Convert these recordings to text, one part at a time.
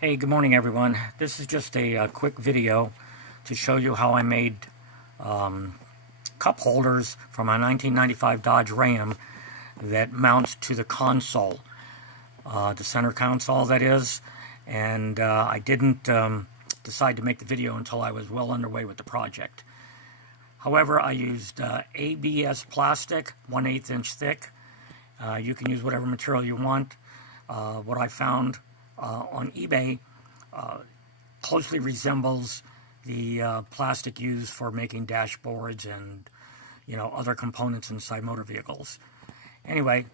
Hey, good morning everyone. This is just a quick video to show you how I made cup holders for my 1995 Dodge Ram that mounts to the console, the center console that is, and I didn't decide to make the video until I was well underway with the project. However, I used ABS plastic, 1/8 inch thick. You can use whatever material you want. What I found on eBay closely resembles the plastic used for making dashboards and other components inside motor vehicles. Anyway,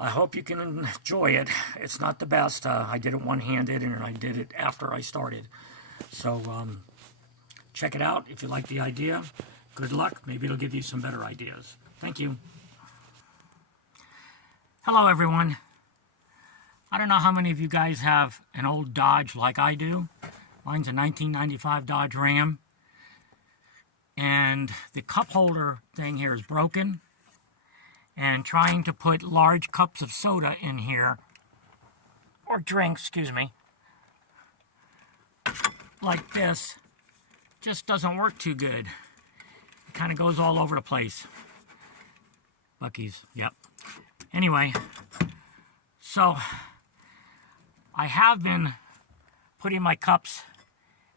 I hope you can enjoy it. It's not the best. I did it one-handed and I did it after I started. So check it out if you like the idea. Good luck. Maybe it'll give you some better ideas. Thank you. Hello everyone. I don't know how many of you guys have an old Dodge like I do. Mine's a 1995 Dodge Ram. And the cup holder thing here is broken. And trying to put large cups of soda in here, or drinks, excuse me, like this, just doesn't work too good. It kind of goes all over the place. Buc-ee's, yep. Anyway, so I have been putting my cups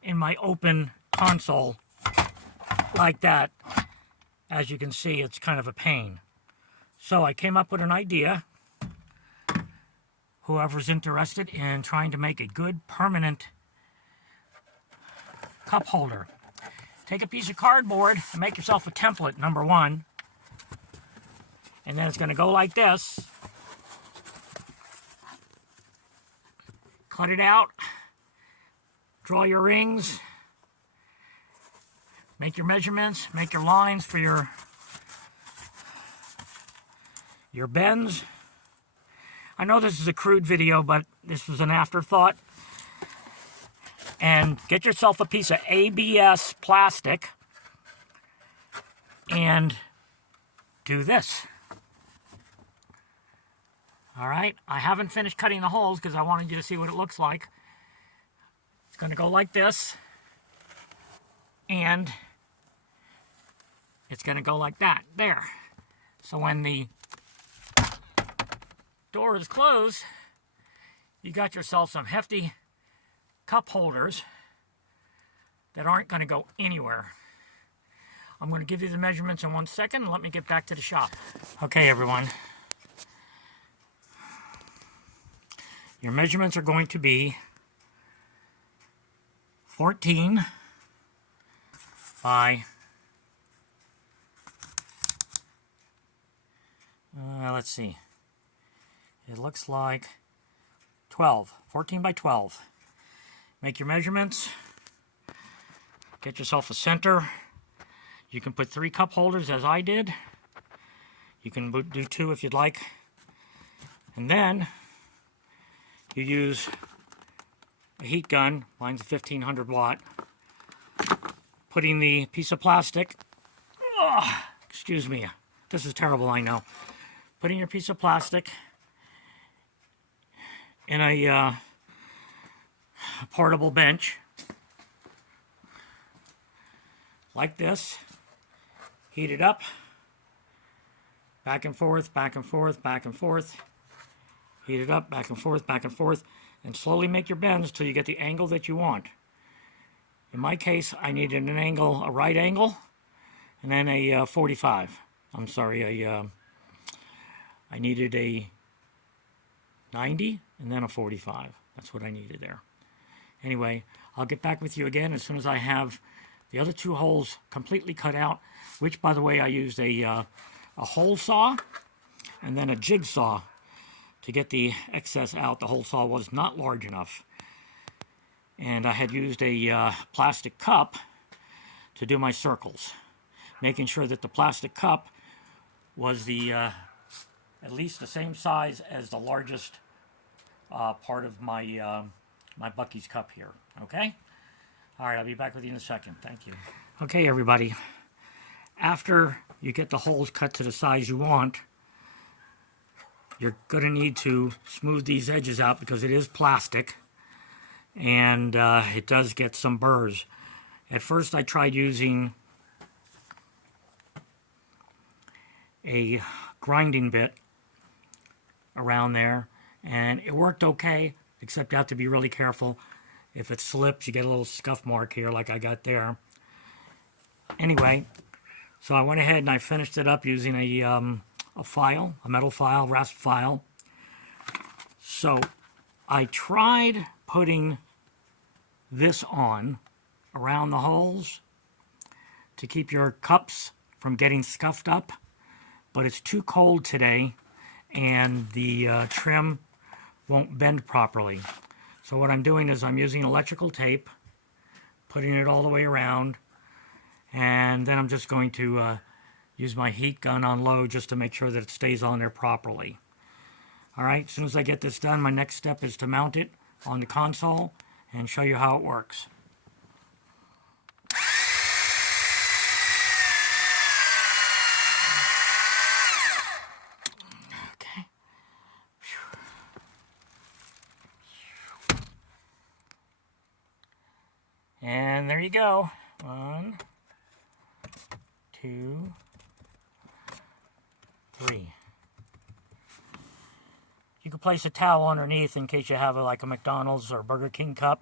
in my open console like that. As you can see, it's kind of a pain. So I came up with an idea. Whoever's interested in trying to make a good permanent cup holder, take a piece of cardboard and make yourself a template, number one. And then it's going to go like this. Cut it out, draw your rings, make your measurements, make your lines for your bends. I know this is a crude video, but this was an afterthought. And get yourself a piece of ABS plastic and do this. All right, I haven't finished cutting the holes because I wanted you to see what it looks like. It's going to go like this, and it's going to go like that, there. So when the door is closed, you got yourself some hefty cup holders that aren't going to go anywhere. I'm going to give you the measurements in 1 second. Let me get back to the shop. Okay, everyone. Your measurements are going to be 14 by, let's see, it looks like 12, 14 by 12. Make your measurements, get yourself a center. You can put 3 cup holders as I did. You can do 2 if you'd like. And then you use a heat gun, mine's a 1500 watt, putting the piece of plastic, excuse me, this is terrible, I know, putting your piece of plastic in a portable bench, like this, heat it up, back and forth, back and forth, back and forth, heat it up, back and forth, and slowly make your bends till you get the angle that you want. In my case, I needed an angle, a right angle, and then a 45. I'm sorry, I needed a 90 and then a 45. That's what I needed there. Anyway, I'll get back with you again as soon as I have the other 2 holes completely cut out, which, by the way, I used a hole saw and then a jigsaw to get the excess out. The hole saw was not large enough. And I had used a plastic cup to do my circles, making sure that the plastic cup was the at least the same size as the largest part of my my Buc-ee's cup here. Okay? All right, I'll be back with you in a second. Thank you. Okay, everybody. After you get the holes cut to the size you want, you're going to need to smooth these edges out because it is plastic. and it does get some burrs. At first I tried using a grinding bit around there, and it worked okay, except you have to be really careful. If it slips, you get a little scuff mark here like I got there. Anyway, so I went ahead and I finished it up using a file, a metal file, rasp file. So I tried putting this on around the holes to keep your cups from getting scuffed up, but it's too cold today and the trim won't bend properly. So what I'm doing is I'm using electrical tape, putting it all the way around, and then I'm just going to use my heat gun on low just to make sure that it stays on there properly. Alright, as soon as I get this done, my next step is to mount it on the console and show you how it works. Okay. And there you go. 1, 2, 3. You can place a towel underneath in case you have like a McDonald's or Burger King cup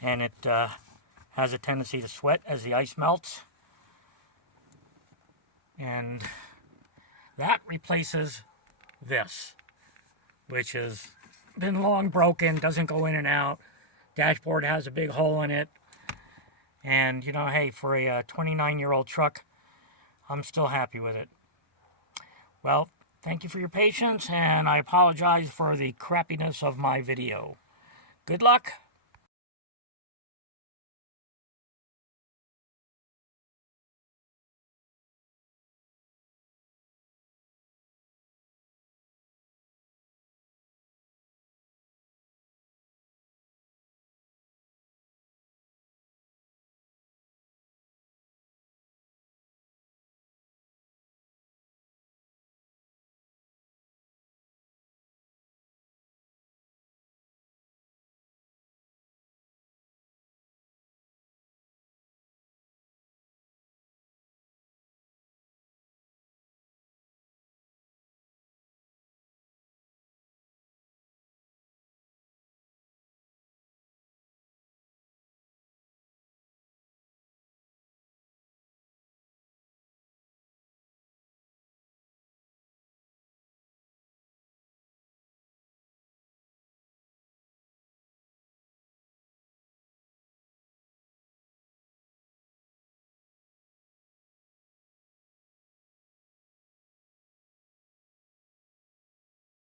and it has a tendency to sweat as the ice melts. And that replaces this, which has been long broken, doesn't go in and out. Dashboard has a big hole in it. And, you know, hey, for a 29-year-old truck, I'm still happy with it. Well, thank you for your patience, and I apologize for the crappiness of my video. Good luck.